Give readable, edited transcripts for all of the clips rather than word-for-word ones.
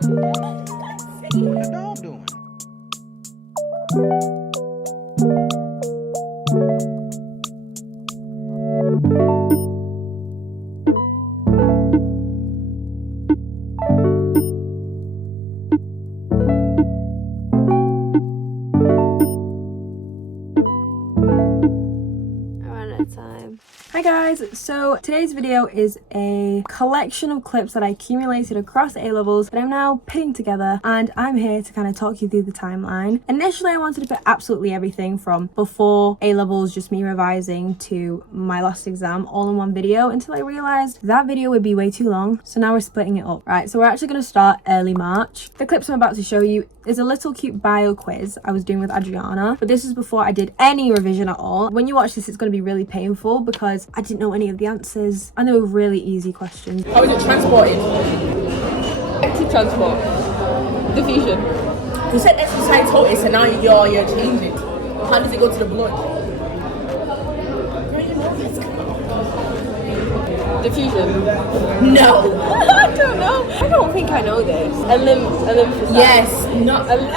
What the dog doing? Hi guys, so today's video is a collection of clips that I accumulated across A-levels that I'm now putting together, and I'm here to kind of talk you through the timeline. Initially I wanted to put absolutely everything from before A-levels, just me revising, to my last exam all in one video, until I realised that video would be way too long, so now we're splitting it up. Right, so we're actually going to start early March. The clips I'm about to show you is a little cute bio quiz I was doing with Adriana, but this is before I did any revision at all. When you watch this, it's going to be really painful because I didn't know any of the answers and they were really easy questions. How is it transported? Active transport. Diffusion. You said exercise total, so now you're changing it. How does it go to the blood? Diffusion. No. I don't know. I don't think I know this. A lymphocyte. Yes. Not a lymph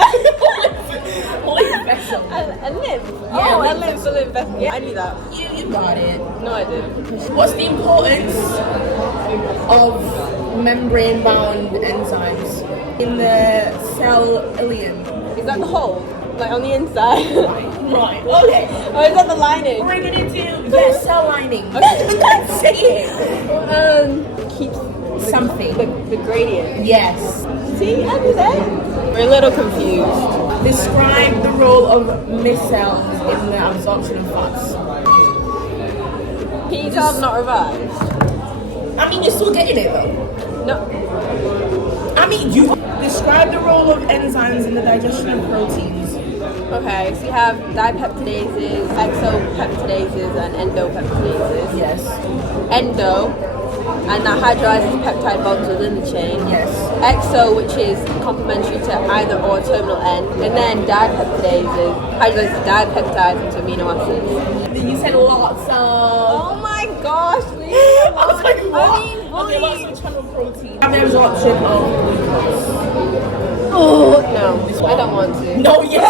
vessel. A lymph. Yeah, oh, a lymph vessel. Yeah, I knew that. You got it. No, I didn't. What's the importance of membrane-bound enzymes in the cell ileum? Is that the hole? Like on the inside? Right. Okay. Or is that the lining? Bring it into the cell lining. Okay. I can't say it. Keeps something. The gradient. Yes. See, I knew that. We're a little confused. Describe the role of micelles in the absorption of fats. Can you tell I'm not revised? I mean, you're still getting it though. No. I mean, you describe the role of enzymes in the digestion of proteins. Okay, so you have dipeptidases, exopeptidases, and endopeptidases. Yes. Endo, and that hydrolyzes peptide bonds within the chain. Yes. Exo, which is complementary to either or terminal end, and then dipeptidases hydrolyzes dipeptides into amino acids. You said lots of. Oh my gosh! I was like, what? I mean, okay, lots of channel protein. And there's option of. Oh no, I don't want to. No, yes,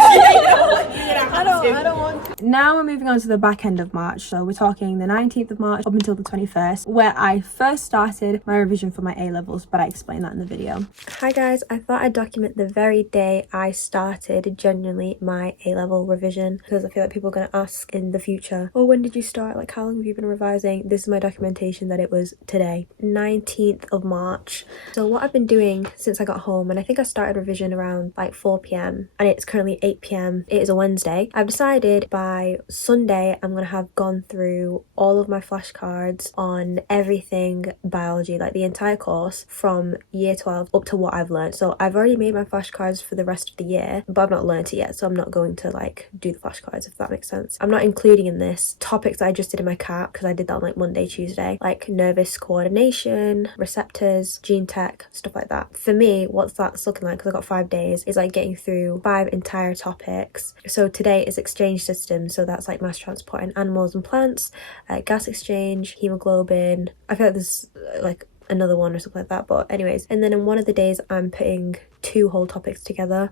I don't want to. Now we're moving on to the back end of March, so we're talking the 19th of March up until the 21st, where I first started my revision for my A-levels, but I explained that in the video. Hi guys, I thought I'd document the very day I started genuinely my A-level revision, because I feel like people are going to ask in the future, oh, when did you start? Like, how long have you been revising? This is my documentation that it was today, 19th of March. So what I've been doing since I got home, and I think I started revision around like 4 p.m. and it's currently 8 p.m. It is a Wednesday. I've decided by Sunday I'm gonna have gone through all of my flashcards on everything biology, like the entire course from year 12 up to what I've learned. So I've already made my flashcards for the rest of the year, but I've not learned it yet, so I'm not going to like do the flashcards, if that makes sense. I'm not including in this topics that I just did in my CAP, because I did that on like Monday, Tuesday, like nervous coordination, receptors, gene tech, stuff like that. For me, what's that's looking like, because I've got 5 days, is like getting through 5 entire topics. So today is exchange systems, so that's like mass transport in animals and plants, gas exchange, hemoglobin. I feel like there's like another one or something like that, but anyways. And then in one of the days I'm putting 2 whole topics together,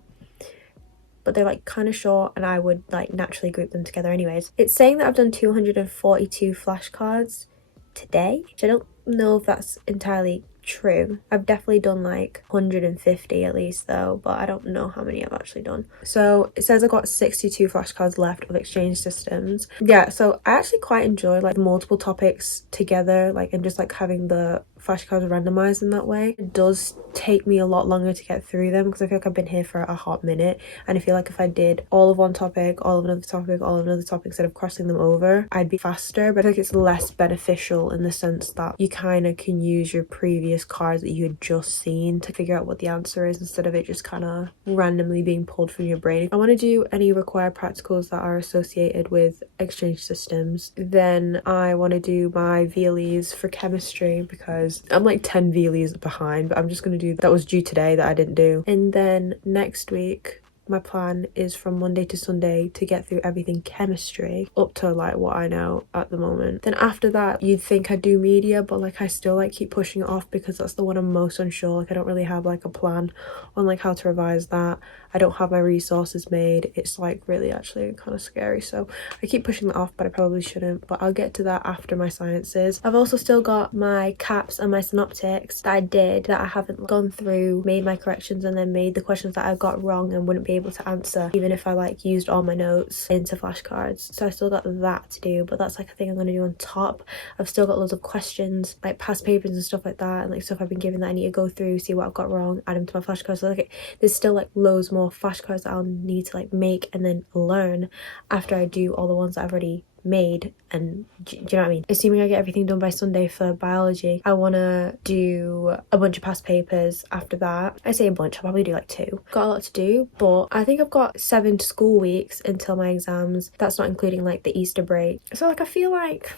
but they're like kind of short and I would like naturally group them together anyways. It's saying that I've done 242 flashcards today, which I don't know if that's entirely true. I've definitely done like 150 at least though, but I don't know how many I've actually done. So it says I've got 62 flashcards left of exchange systems. Yeah, so I actually quite enjoy like multiple topics together, like, and just like having the flashcards randomized in that way. It does take me a lot longer to get through them because I feel like I've been here for a hot minute, and I feel like if I did all of one topic, all of another topic, all of another topic instead of crossing them over, I'd be faster. But I think it's less beneficial in the sense that you kind of can use your previous cards that you had just seen to figure out what the answer is, instead of it just kind of randomly being pulled from your brain. I want to do any required practicals that are associated with exchange systems. Then I want to do my VLEs for chemistry because I'm like 10 VLEs behind, but I'm just going to do that was due today that I didn't do. And then next week my plan is from Monday to Sunday to get through everything chemistry up to like what I know at the moment. Then after that, you'd think I'd do media, but like I still like keep pushing it off because that's the one I'm most unsure. Like I don't really have like a plan on like how to revise that. I don't have my resources made. It's like really actually kind of scary, so I keep pushing that off, but I probably shouldn't. But I'll get to that after my sciences. I've also still got my caps and my synoptics that I did that I haven't gone through, made my corrections, and then made the questions that I got wrong and wouldn't be able to answer even if I like used all my notes into flashcards. So I still got that to do, but that's like a thing I'm going to do on top. I've still got loads of questions, like past papers and stuff like that, and like stuff I've been given that I need to go through, see what I've got wrong, add them to my flashcards. So like there's still like loads more flashcards that I'll need to like make and then learn after I do all the ones that I've already made. And do you know what I mean? Assuming I get everything done by Sunday for biology, I want to do a bunch of past papers after that. I say a bunch, I'll probably do like 2. Got a lot to do, but I think I've got 7 school weeks until my exams. That's not including like the Easter break. So like I feel like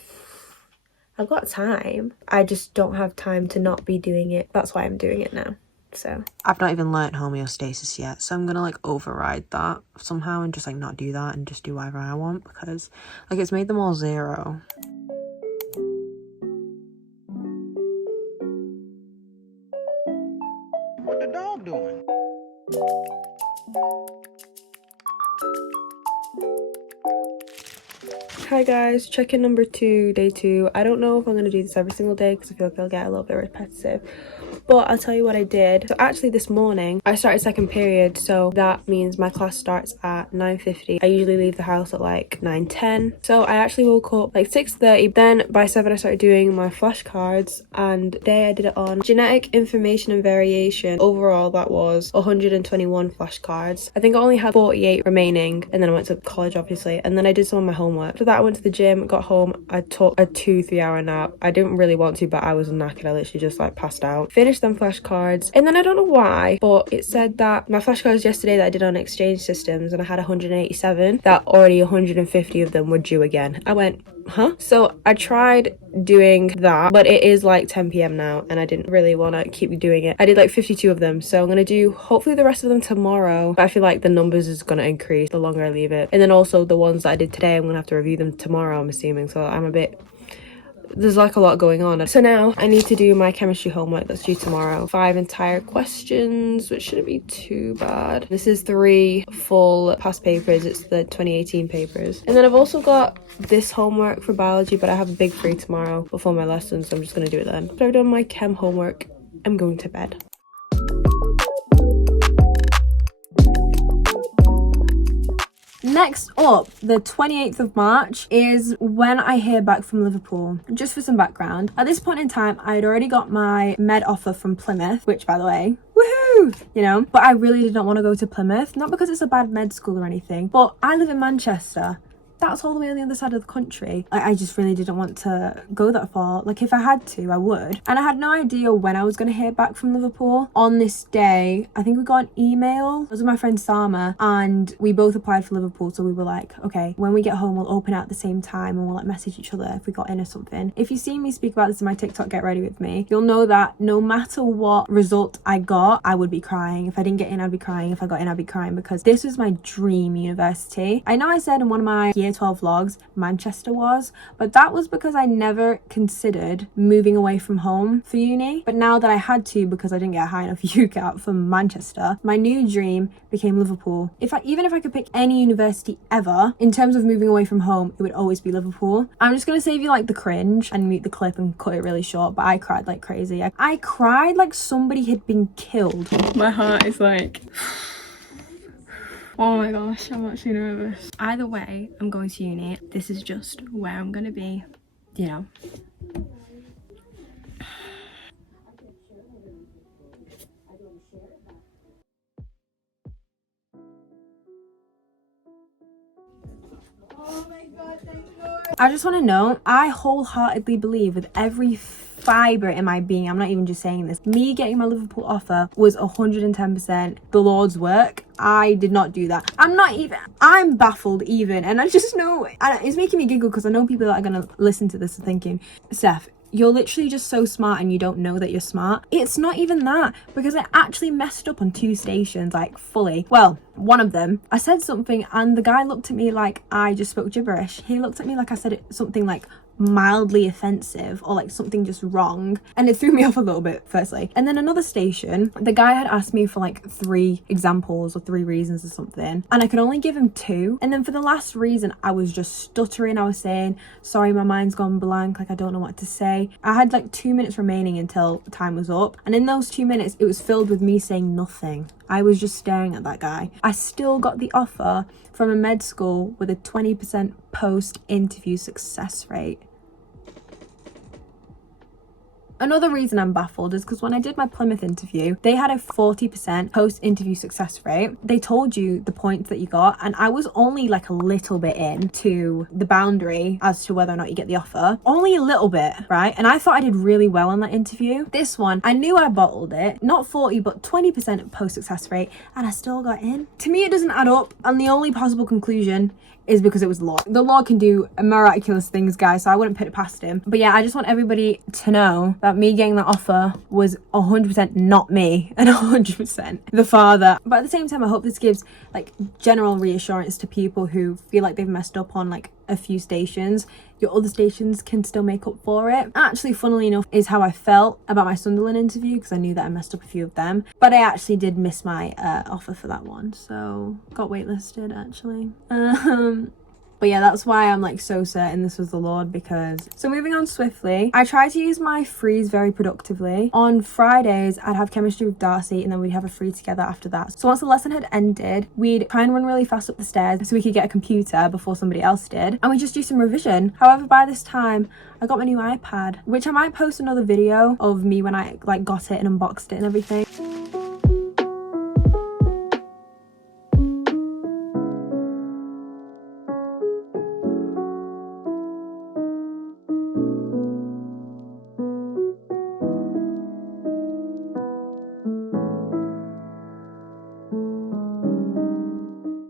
I've got time. I just don't have time to not be doing it. That's why I'm doing it now. So I've not even learnt homeostasis yet, so I'm gonna like override that somehow and just like not do that and just do whatever I want, because like it's made them all 0. What the dog doing? hi guys, check-in number 2, day 2. I don't know if I'm going to do this every single day because I feel like it'll get a little bit repetitive, but I'll tell you what I did. So actually this morning I started second period, so that means my class starts at 9:50. I usually leave the house at like 9:10, so I actually woke up like 6:30. Then by 7 I started doing my flashcards, and today I did it on genetic information and variation. Overall that was 121 flashcards. I think I only had 48 remaining, and then I went to college obviously, and then I did some of my homework. After that I went to the gym, got home, I took a 2-3 hour nap. I didn't really want to, but I was knackered. I literally just like passed out. Finished them flashcards, and then I don't know why, but it said that my flashcards yesterday that I did on exchange systems, and I had 187, that already 150 of them were due again. I went, huh? So I tried doing that, but it is like 10 p.m. now and I didn't really want to keep doing it. I did like 52 of them, so I'm gonna do hopefully the rest of them tomorrow, but I feel like the numbers is gonna increase the longer I leave it. And then also the ones that I did today, I'm gonna have to review them tomorrow, I'm assuming, so I'm a bit, there's like a lot going on. So now I need to do my chemistry homework that's due tomorrow. 5 entire questions, which shouldn't be too bad. This is 3 full past papers. It's the 2018 papers. And then I've also got this homework for biology, but I have a big 3 tomorrow before my lesson, so I'm just gonna do it then. After I've done my chem homework, I'm going to bed. Next up, the 28th of March is when I hear back from Liverpool. Just for some background, at this point in time, I had already got my med offer from Plymouth, which by the way, woohoo, you know, but I really did not want to go to Plymouth, not because it's a bad med school or anything, but I live in Manchester. That's all the way on the other side of the country. I just really didn't want to go that far. Like if I had to, I would. And I had no idea when I was going to hear back from Liverpool. On this day, I think we got an email. It was with my friend Sama, and we both applied for Liverpool. So we were like, okay, when we get home, we'll open it at the same time and we'll like message each other if we got in or something. If you see me speak about this in my TikTok, Get Ready With Me, you'll know that no matter what result I got, I would be crying. If I didn't get in, I'd be crying. If I got in, I'd be crying, because this was my dream university. I know I said in one of my year 12 vlogs Manchester was, but that was because I never considered moving away from home for uni. But now that I had to, because I didn't get a high enough UCAT from Manchester, my new dream became Liverpool. Even if I could pick any university ever in terms of moving away from home, it would always be Liverpool. I'm just gonna save you like the cringe and mute the clip and cut it really short, but I cried like crazy. I cried like somebody had been killed. My heart is like oh my gosh, I'm actually nervous. Either way, I'm going to uni. This is just where I'm gonna be, you know. Oh my God, thank Lord. I just want to know, I wholeheartedly believe with every fibre in my being, I'm not even just saying this, me getting my Liverpool offer was 110% the Lord's work. I did not do that. I'm baffled even, and I just know, and it's making me giggle because I know people that are gonna listen to this are thinking, Steph, you're literally just so smart and you don't know that you're smart. It's not even that, because I actually messed up on 2 stations, like fully. Well, one of them, I said something and the guy looked at me like I just spoke gibberish. He looked at me like I said something like mildly offensive or like something just wrong, and it threw me off a little bit firstly. And then another station, the guy had asked me for like 3 examples or 3 reasons or something, and I could only give him 2. And then for the last reason, I was just stuttering. I was saying, sorry, my mind's gone blank, like I don't know what to say. I had like 2 minutes remaining until time was up, and in those 2 minutes it was filled with me saying nothing. I was just staring at that guy. I still got the offer from a med school with a 20% post-interview success rate. Another reason I'm baffled is because when I did my Plymouth interview, they had a 40% post-interview success rate. They told you the points that you got, and I was only like a little bit in to the boundary as to whether or not you get the offer. Only a little bit, right? And I thought I did really well on that interview. This one, I knew I bottled it. Not 40, but 20% post-success rate, and I still got in. To me, it doesn't add up, and the only possible conclusion is because it was the Lord. The Lord can do miraculous things, guys, so I wouldn't put it past him. But yeah, I just want everybody to know that me getting that offer was 100% not me and 100% the Father. But at the same time, I hope this gives like general reassurance to people who feel like they've messed up on like a few stations. Your other stations can still make up for it. Actually, funnily enough, is how I felt about my Sunderland interview, because I knew that I messed up a few of them. But I actually did miss my offer for that one, so got waitlisted actually. But yeah, that's why I'm like so certain this was the Lord, because... So moving on swiftly, I tried to use my frees very productively. On Fridays, I'd have chemistry with Darcy, and then we'd have a free together after that. So once the lesson had ended, we'd try and run really fast up the stairs so we could get a computer before somebody else did, and we'd just do some revision. However, by this time, I got my new iPad, which I might post another video of me when I like got it and unboxed it and everything.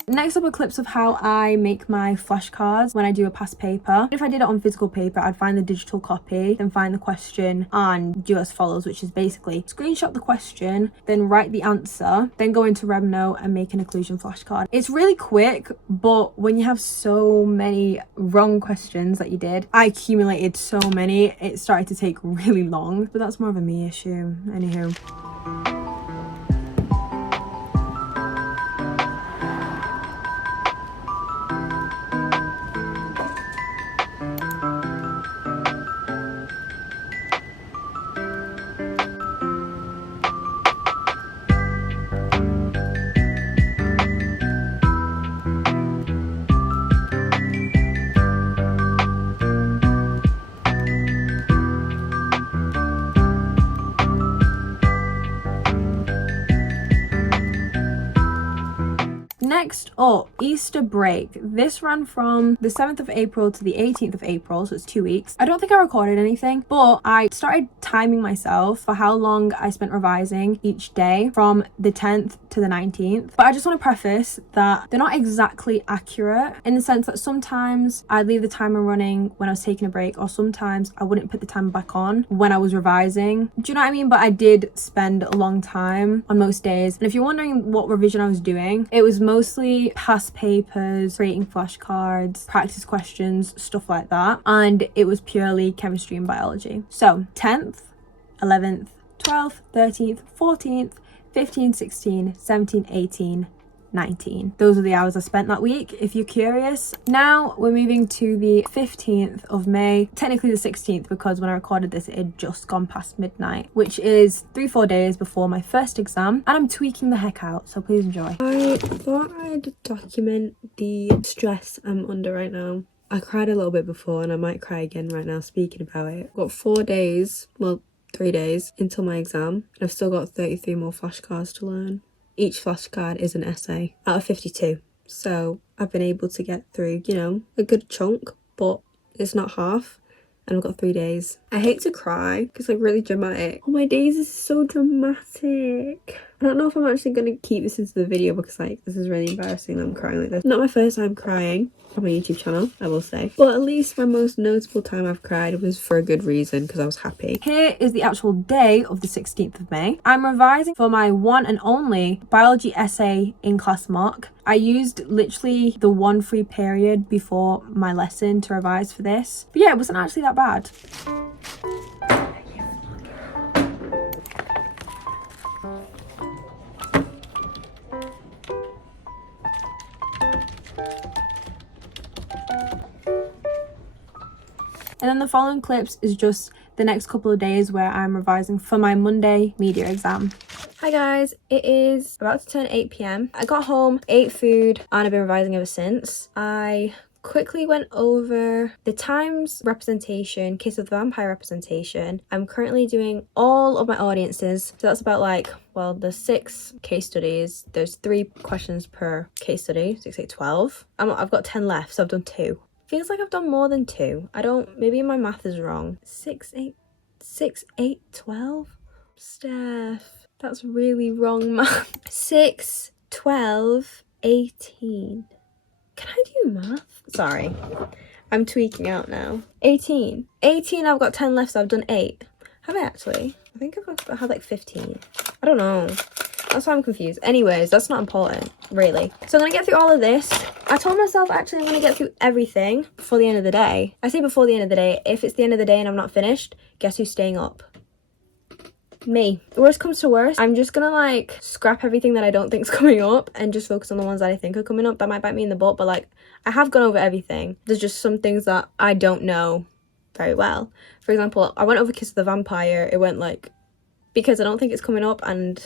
Next up are clips of how I make my flashcards when I do a past paper. If I did it on physical paper, I'd find the digital copy, then find the question and do as follows, which is basically screenshot the question, then write the answer, then go into Remnote and make an occlusion flashcard. It's really quick, but when you have so many wrong questions that you did, I accumulated so many, it started to take really long, but that's more of a me issue. Anywho. Next up, Easter break. This ran from the 7th of April to the 18th of April, so it's 2 weeks. I don't think I recorded anything, but I started timing myself for how long I spent revising each day from the 10th to the 19th. But I just want to preface that they're not exactly accurate, in the sense that sometimes I'd leave the timer running when I was taking a break, or sometimes I wouldn't put the timer back on when I was revising. Do you know what I mean? But I did spend a long time on most days. And if you're wondering what revision I was doing, it was mostly past papers, creating flashcards, practice questions, stuff like that. And it was purely chemistry and biology. So 10th, 11th, 12th, 13th, 14th, 15th, 16th, 17th, 18th, 19. Those are the hours I spent that week, if you're curious. Now we're moving to the 15th of May, technically the 16th, because when I recorded this it had just gone past midnight, which is 3-4 days before my first exam, and I'm tweaking the heck out, so please enjoy. I thought I'd document the stress I'm under right now. I cried a little bit before, and I might cry again right now speaking about it. I've got 4 days, well 3 days until my exam, and I've still got 33 more flashcards to learn. Each flashcard is an essay out of 52. So I've been able to get through, you know, a good chunk, but it's not half. And I've got 3 days. I hate to cry because it's like really dramatic. Oh, my days is so dramatic. I don't know if I'm actually going to keep this into the video because like this is really embarrassing that I'm crying like this. Not my first time crying on my YouTube channel, I will say. But at least my most notable time I've cried was for a good reason because I was happy. Here is the actual day of the 16th of May. I'm revising for my one and only biology essay in class mock. I used literally the one free period before my lesson to revise for this. But yeah, it wasn't actually that bad. And then the following clips is just the next couple of days where I'm revising for my Monday media exam. Hi guys, it is about to turn 8 p.m. I got home, ate food, and I've been revising ever since. I quickly went over the Times representation, Case of the Vampire representation. I'm currently doing all of my audiences. So that's about like, well, there's 6 case studies. There's 3 questions per case study, 6, 8, 12. I've got 10 left, so I've done 2. Feels like I've done more than 2. Maybe my math is wrong. 6, 8, 12? Steph, that's really wrong math. 6, 12, 18. Can I do math? Sorry, I'm tweaking out now. 18, I've got 10 left, so I've done 8. Have I actually? I think I've had like 15. I don't know. That's why I'm confused. Anyways, that's not important, really. So I'm gonna get through all of this. I told myself actually I'm gonna get through everything before the end of the day. I say before the end of the day. If it's the end of the day and I'm not finished, guess who's staying up? Me. Worst comes to worst, I'm just gonna like scrap everything that I don't think's coming up and just focus on the ones that I think are coming up. That might bite me in the butt, but like I have gone over everything. There's just some things that I don't know very well. For example, I went over Kiss of the Vampire. It went like, because I don't think it's coming up, and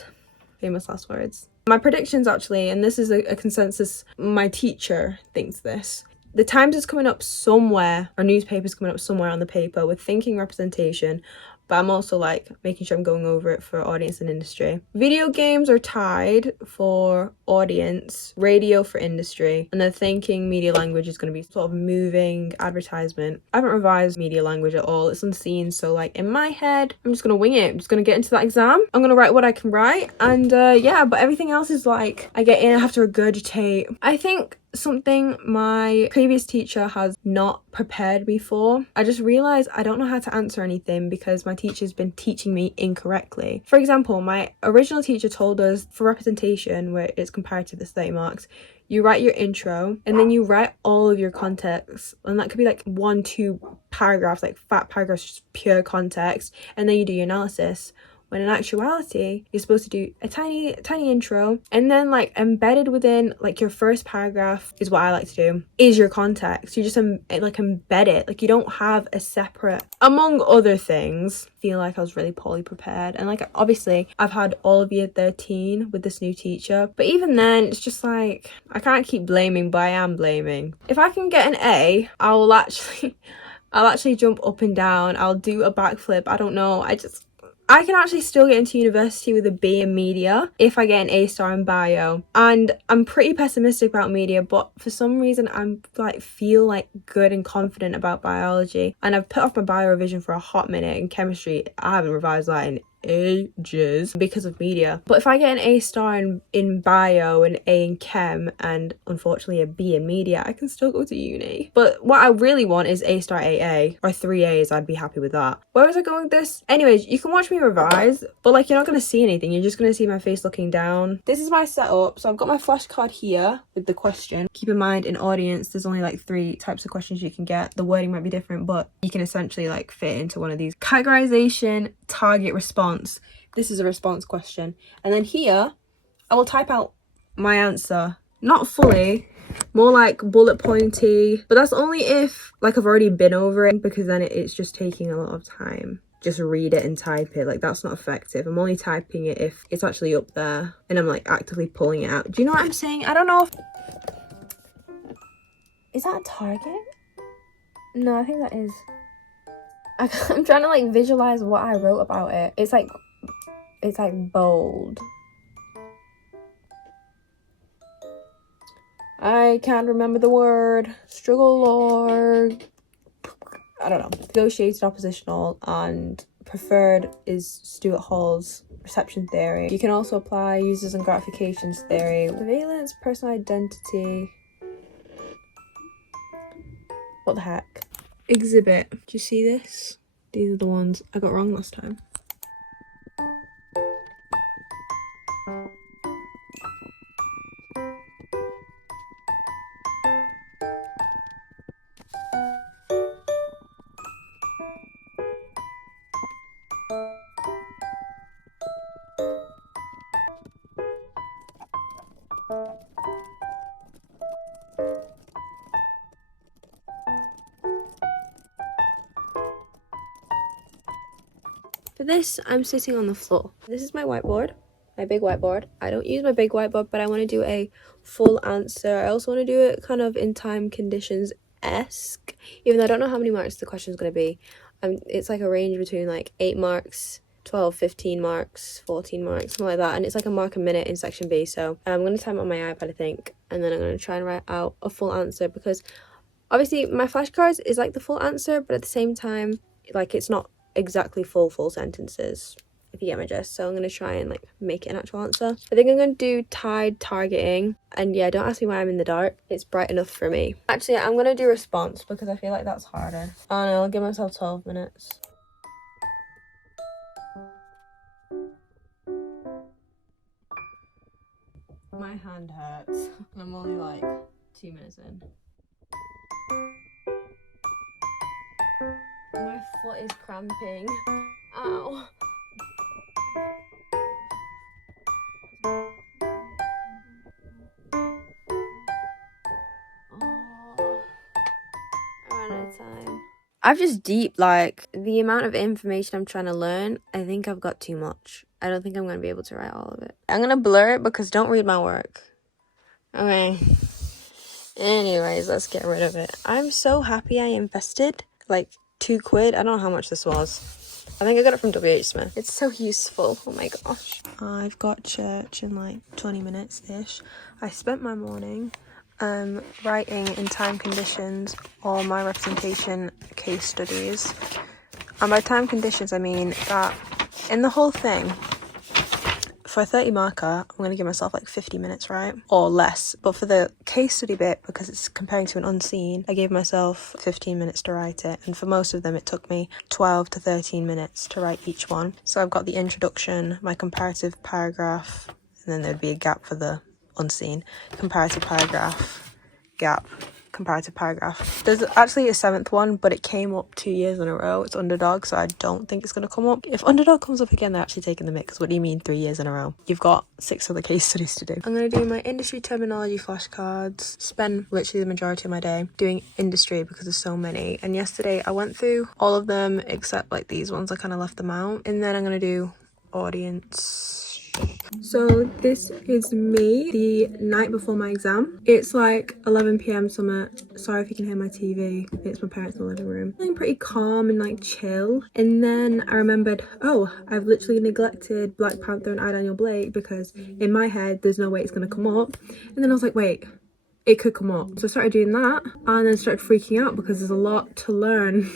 famous last words. My predictions actually, and this is a consensus, my teacher thinks this. The Times is coming up somewhere, or newspaper's coming up somewhere on the paper with thinking representation, but I'm also like making sure I'm going over it for audience and industry. Video games are tied for audience, radio for industry, and then thinking media language is going to be sort of moving advertisement. I haven't revised media language at all. It's unseen, so like in my head, I'm just going to wing it. I'm just going to get into that exam. I'm going to write what I can write, and yeah, but everything else is like I get in, I have to regurgitate. I think something my previous teacher has not prepared me for. I just realized I don't know how to answer anything because my teacher's been teaching me incorrectly. For example, my original teacher told us for representation, where it's comparative, there's 30 marks, you write your intro and then you write all of your context, and that could be like 1-2 paragraphs, like fat paragraphs, just pure context, and then you do your analysis. When in actuality, you're supposed to do a tiny intro, and then like embedded within like your first paragraph is what I like to do, is your context. You just like embed it. Like you don't have a separate, among other things. Feel like I was really poorly prepared, and like obviously I've had all of year 13 with this new teacher, but even then it's just like I can't keep blaming, but I am blaming. If I can get an A, I'll actually jump up and down. I'll do a backflip. I don't know. I can actually still get into university with a B in media if I get an A star in bio. And I'm pretty pessimistic about media, but for some reason I'm like feel like good and confident about biology. And I've put off my bio revision for a hot minute. In chemistry, I haven't revised that in ages because of media. But if I get an A star in bio, an A in chem, and unfortunately a B in media, I can still go to uni. But what I really want is A star AA or 3 A's. I'd be happy with that. Where was I going with this? Anyways, you can watch me revise, but like you're not going to see anything. You're just going to see my face looking down. This is my setup. So I've got my flashcard here with the question. Keep in mind, in audience there's only like 3 types of questions you can get. The wording might be different, but you can essentially like fit into one of these. Categorization, target, response. This is a response question, and then here I will type out my answer, not fully, more like bullet pointy, but that's only if like I've already been over it, because then it's just taking a lot of time. Just read it and type it, like that's not effective. I'm only typing it if it's actually up there and I'm like actively pulling it out. Do you know what I'm saying? I don't know if... Is that a target? No, I think that is. I'm trying to like visualize what I wrote about it. It's like bold. I can't remember the word. Struggle or I don't know. Negotiated, oppositional, and preferred is Stuart Hall's reception theory. You can also apply users and gratifications theory. Surveillance, personal identity. What the heck? Exhibit. Do you see this? These are the ones I got wrong last time. For this, I'm sitting on the floor. This is my whiteboard, my big whiteboard. I don't use my big whiteboard, but I want to do a full answer. I also want to do it kind of in time conditions-esque, even though I don't know how many marks the question is going to be. It's like a range between like 8 marks, 12, 15 marks, 14 marks, something like that. And it's like a mark a minute in section B. So I'm going to time it on my iPad, I think. And then I'm going to try and write out a full answer, because obviously my flashcards is like the full answer, but at the same time, like it's not exactly full sentences, if you get my gist. So I'm going to try and like make it an actual answer. I think I'm going to do tide targeting, and yeah, don't ask me why I'm in the dark, it's bright enough for me. Actually, I'm going to do response because I feel like that's harder. Oh no, I'll give myself 12 minutes. My hand hurts and I'm only like 2 minutes in. My foot is cramping. Ow. I ran out of time. I've just deep, like, the amount of information I'm trying to learn, I think I've got too much. I don't think I'm going to be able to write all of it. I'm going to blur it because don't read my work. Okay. Anyways, let's get rid of it. I'm so happy I invested, like, £2. I don't know how much this was. I think I got it from WH Smith. It's so useful. Oh my gosh. I've got church in like 20 minutes-ish. I spent my morning writing in time conditions all my representation case studies. And by time conditions, I mean that in the whole thing, for a 30 marker, I'm going to give myself like 50 minutes, right? Or less. But for the case study bit, because it's comparing to an unseen, I gave myself 15 minutes to write it. And for most of them, it took me 12 to 13 minutes to write each one. So I've got the introduction, my comparative paragraph, and then there'd be a gap for the unseen. Comparative paragraph, gap, comparative paragraph. There's actually a 7th one, but it came up 2 years in a row. It's Underdog, so I don't think it's going to come up. If Underdog comes up again, they're actually taking the mick, because what do you mean 3 years in a row? You've got 6 other case studies to do. I'm going to do my industry terminology flashcards, spend literally the majority of my day doing industry because there's so many. And yesterday I went through all of them except like these ones, I kind of left them out. And then I'm going to do audience. So this is me the night before my exam. It's like 11 p.m. Summit. Sorry if you can hear my TV. It's my parents in the living room. Feeling pretty calm and like chill. And then I remembered, oh, I've literally neglected Black Panther and I, Daniel Blake, because in my head there's no way it's gonna come up. And then I was like, wait, it could come up. So I started doing that and then started freaking out because there's a lot to learn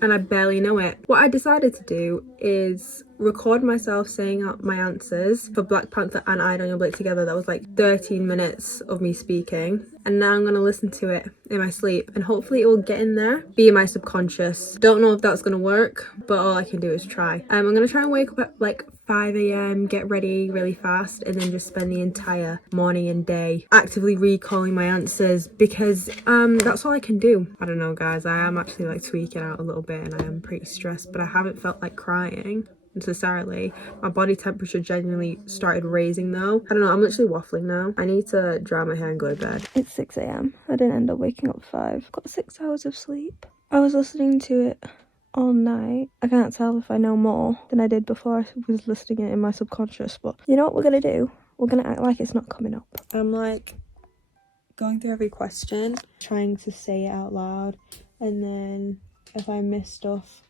and I barely know it. What I decided to do is record myself saying out my answers for Black Panther and I, Daniel Blake together. That was like 13 minutes of me speaking. And now I'm going to listen to it in my sleep and hopefully it will get in there, be in my subconscious. Don't know if that's going to work, but all I can do is try. I'm going to try and wake up at like 5 a.m, get ready really fast, and then just spend the entire morning and day actively recalling my answers because that's all I can do. I don't know guys, I am actually like tweaking out a little bit and I am pretty stressed, but I haven't felt like crying necessarily. My body temperature genuinely started raising though. I don't know, I'm literally waffling now. I need to dry my hair and go to bed. It's 6 a.m. I didn't end up waking up at 5. Got 6 hours of sleep. I was listening to it all night. I can't tell if I know more than I did before I was listening it in my subconscious, but you know what we're gonna do? We're gonna act like it's not coming up. I'm like going through every question, trying to say it out loud, and then if I miss stuff,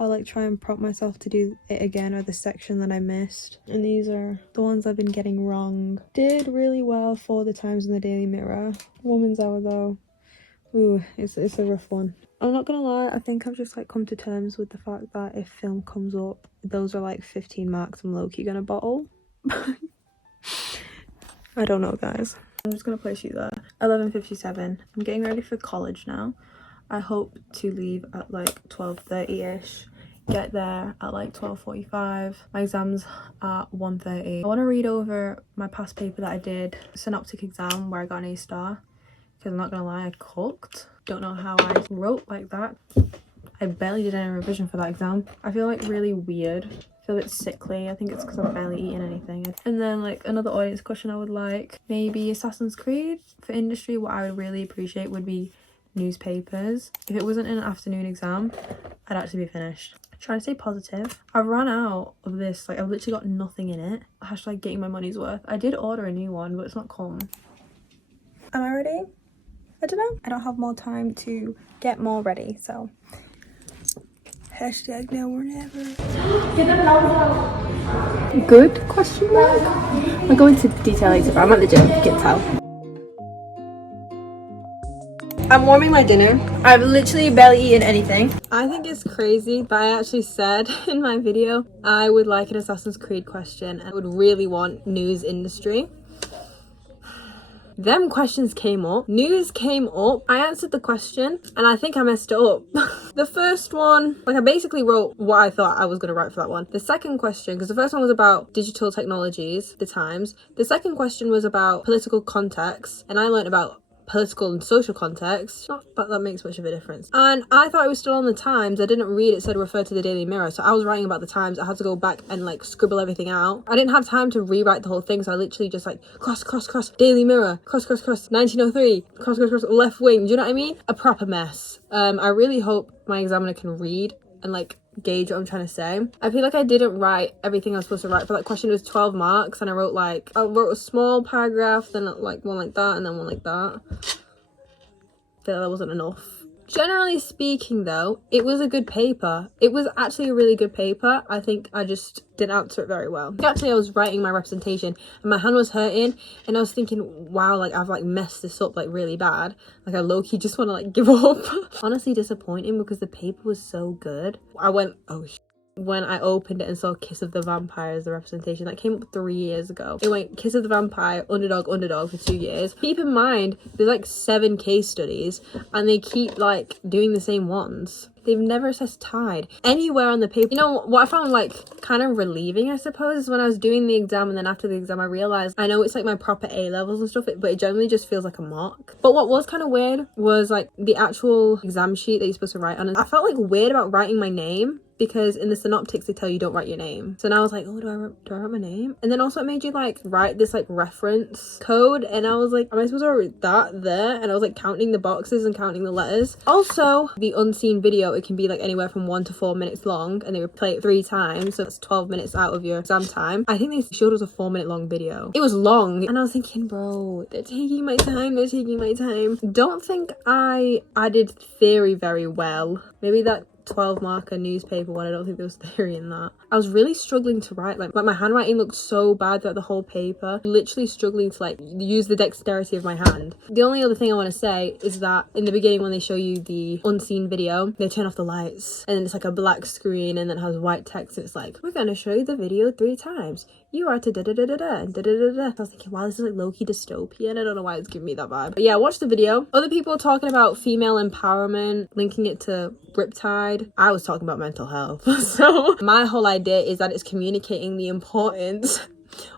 I'll like try and prompt myself to do it again, or the section that I missed. And these are the ones I've been getting wrong. Did really well for the Times and the Daily Mirror. Woman's Hour though Ooh, it's a rough one. I'm not gonna lie, I think I've just like come to terms with the fact that if film comes up, those are like 15 marks I'm low-key gonna bottle. I don't know, guys. I'm just gonna place you there. 11:57. I'm getting ready for college now. I hope to leave at like 12:30ish. Get there at like 12:45. My exam's at 1:30. I want to read over my past paper that I did, synoptic exam, where I got an A star. Because I'm not gonna lie, I cooked. Don't know how I wrote like that. I barely did any revision for that exam. I feel like really weird. I feel a bit sickly. I think it's because I've barely eaten anything. And then like another audience question I would like, maybe Assassin's Creed. For industry, what I would really appreciate would be newspapers. If it wasn't an afternoon exam, I'd actually be finished. Trying to stay positive. I've run out of this, like I've literally got nothing in it. Hashtag getting my money's worth. I did order a new one, but it's not come. Am I ready? I don't know. I don't have more time to get more ready, so hashtag now or never. Good question mark? I'll go into detail later, but I'm at the gym, you can tell. I'm warming my dinner. I've literally barely eaten anything. I think it's crazy, but I actually said in my video I would like an Assassin's Creed question and I would really want news industry. Them questions came up, news came up, I answered the question and I think I messed it up. The first one, like I basically wrote what I thought I was going to write for that one. The second question, because the first one was about digital technologies, the times. The second question was about political context and I learned about political and social context. Not that that makes much of a difference. And I thought it was still on the Times. I didn't read it said refer to the Daily Mirror, so I was writing about the Times. I had to go back and like scribble everything out. I didn't have time to rewrite the whole thing, so I literally just like cross Daily Mirror, cross 1903, cross left wing. Do you know what I mean? A proper mess. I really hope my examiner can read and like gauge what I'm trying to say. I feel like I didn't write everything I was supposed to write for that question. It was 12 marks and I wrote a small paragraph, then like one like that and then one like that. I feel like that wasn't enough. Generally speaking though, it was a good paper. It was actually a really good paper. I think I just didn't answer it very well. Actually, I was writing my representation and my hand was hurting and I was thinking, wow, like I've like messed this up like really bad. Like I low-key just want to like give up. Honestly disappointing because the paper was so good. I went, oh shit. When I opened it and saw Kiss of the Vampire as the representation, that came up 3 years ago. It went Kiss of the Vampire, underdog for 2 years. Keep in mind, there's like 7 case studies and they keep like doing the same ones. They've never assessed Tide anywhere on the paper. You know what I found like kind of relieving, I suppose, is when I was doing the exam and then after the exam I realized I know it's like my proper A levels and stuff, but it generally just feels like a mock. But what was kind of weird was like the actual exam sheet that you're supposed to write on, and I felt like weird about writing my name because in the synoptics they tell you don't write your name. So now I was like, oh, do I write my name? And then also it made you like write this like reference code and I was like, am I supposed to write that there? And I was like counting the boxes and counting the letters. Also, the unseen video, it can be like anywhere from 1 to 4 minutes long and they would play it 3 times, so that's 12 minutes out of your exam time. I think they showed us a 4-minute long video. It was long and I was thinking, bro, they're taking my time. Don't think I did theory very well. Maybe that 12 marker newspaper one, I don't think there was theory in that. I was really struggling to write, like my handwriting looked so bad throughout the whole paper. Literally struggling to like use the dexterity of my hand. The only other thing I want to say is that in the beginning when they show you the unseen video, they turn off the lights and it's like a black screen and then it has white text and it's like, we're gonna show you the video 3 times. You are to da-da-da-da-da and da-da-da-da. I was thinking, wow, this is like low-key dystopian. I don't know why it's giving me that vibe. But yeah, watch the video. Other people talking about female empowerment, linking it to Riptide. I was talking about mental health. So my whole idea is that it's communicating the importance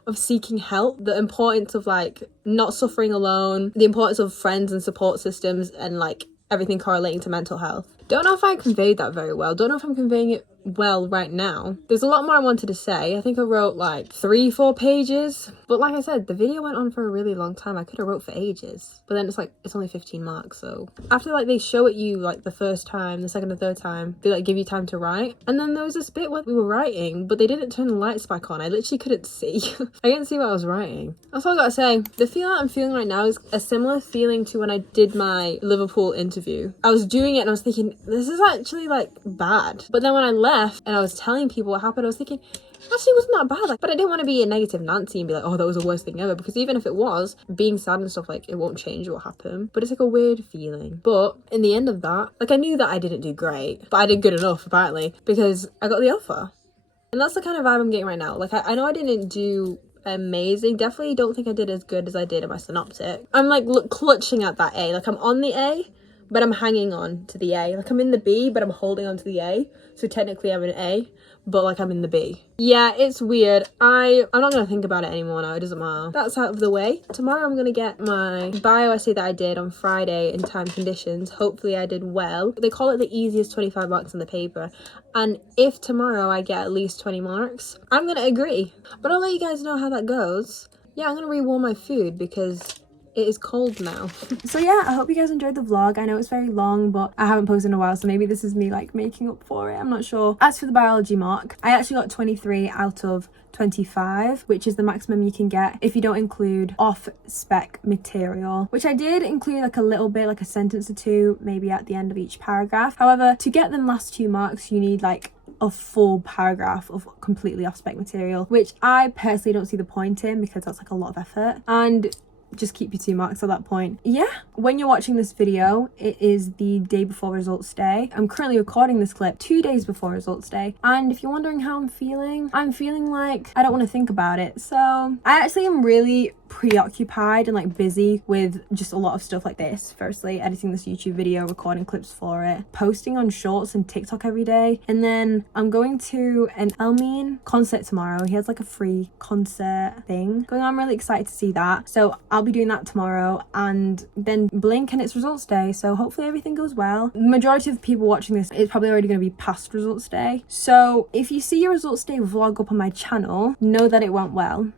of seeking help, the importance of like not suffering alone, the importance of friends and support systems and like everything correlating to mental health. Don't know if I conveyed that very well. Don't know if I'm conveying it well right now. There's a lot more I wanted to say. I think I wrote like 3-4 pages, but like I said, the video went on for a really long time. I could have wrote for ages, but then it's like it's only 15 marks. So after like they show it you like the first time, the second and third time, they like give you time to write, and then there was this bit where we were writing but they didn't turn the lights back on. I literally couldn't see. I didn't see what I was writing. That's all I gotta say. The feeling I'm feeling right now is a similar feeling to when I did my Liverpool interview. I was doing it and I was thinking, this is actually like bad, but then when I left left and I was telling people what happened, I was thinking, actually it wasn't that bad, like, but I didn't want to be a negative Nancy and be like, oh, that was the worst thing ever, because even if it was, being sad and stuff, like, it won't change what happened, but it's like a weird feeling. But in the end of that, like, I knew that I didn't do great, but I did good enough apparently, because I got the offer. And that's the kind of vibe I'm getting right now. Like, I know I didn't do amazing, definitely don't think I did as good as I did in my synoptic. I'm like clutching at that A, like I'm on the A, but I'm hanging on to the A. Like I'm in the B, but I'm holding on to the A. So technically I'm an A, but like I'm in the B. Yeah, it's weird. I'm not gonna think about it anymore now, it doesn't matter. That's out of the way. Tomorrow I'm gonna get my bio essay that I did on Friday in time conditions. Hopefully I did well. They call it the easiest 25 marks on the paper. And if tomorrow I get at least 20 marks, I'm gonna agree. But I'll let you guys know how that goes. Yeah, I'm gonna rewarm my food because it is cold now. So yeah, I hope you guys enjoyed the vlog. I know it's very long, but I haven't posted in a while, so maybe this is me like making up for it. I'm not sure. As for the biology mark, I actually got 23 out of 25, which is the maximum you can get if you don't include off-spec material, which I did include like a little bit, like a sentence or two, maybe at the end of each paragraph. However, to get them last 2 marks, you need like a full paragraph of completely off-spec material, which I personally don't see the point in because that's like a lot of effort. And just keep your 2 marks at that point. Yeah, when you're watching this video, it is the day before results day. I'm currently recording this clip 2 days before results day, and if you're wondering how I'm feeling like I don't want to think about it. So I actually am really preoccupied and like busy with just a lot of stuff like this. Firstly, editing this YouTube video, recording clips for it, posting on shorts and TikTok every day, and then I'm going to an Elmine concert tomorrow. He has like a free concert thing going on. I'm really excited to see that, so I'll be doing that tomorrow, and then blink and it's results day, so hopefully everything goes well. The majority of people watching this is probably already going to be past results day, so if you see your results day vlog up on my channel, know that it went well.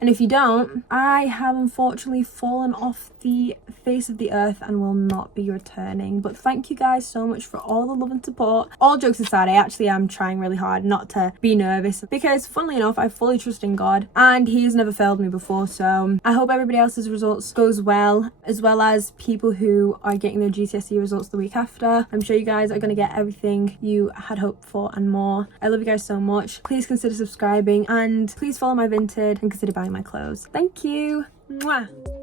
And if you don't, I have unfortunately fallen off the face of the earth and will not be returning. But thank you guys so much for all the love and support. All jokes aside, I actually am trying really hard not to be nervous because, funnily enough, I fully trust in God and he has never failed me before. So I hope everybody else's results goes well, as well as people who are getting their GCSE results the week after. I'm sure you guys are going to get everything you had hoped for and more. I love you guys so much. Please consider subscribing and please follow my Vinted and consider buying my clothes. Thank you. Mwah.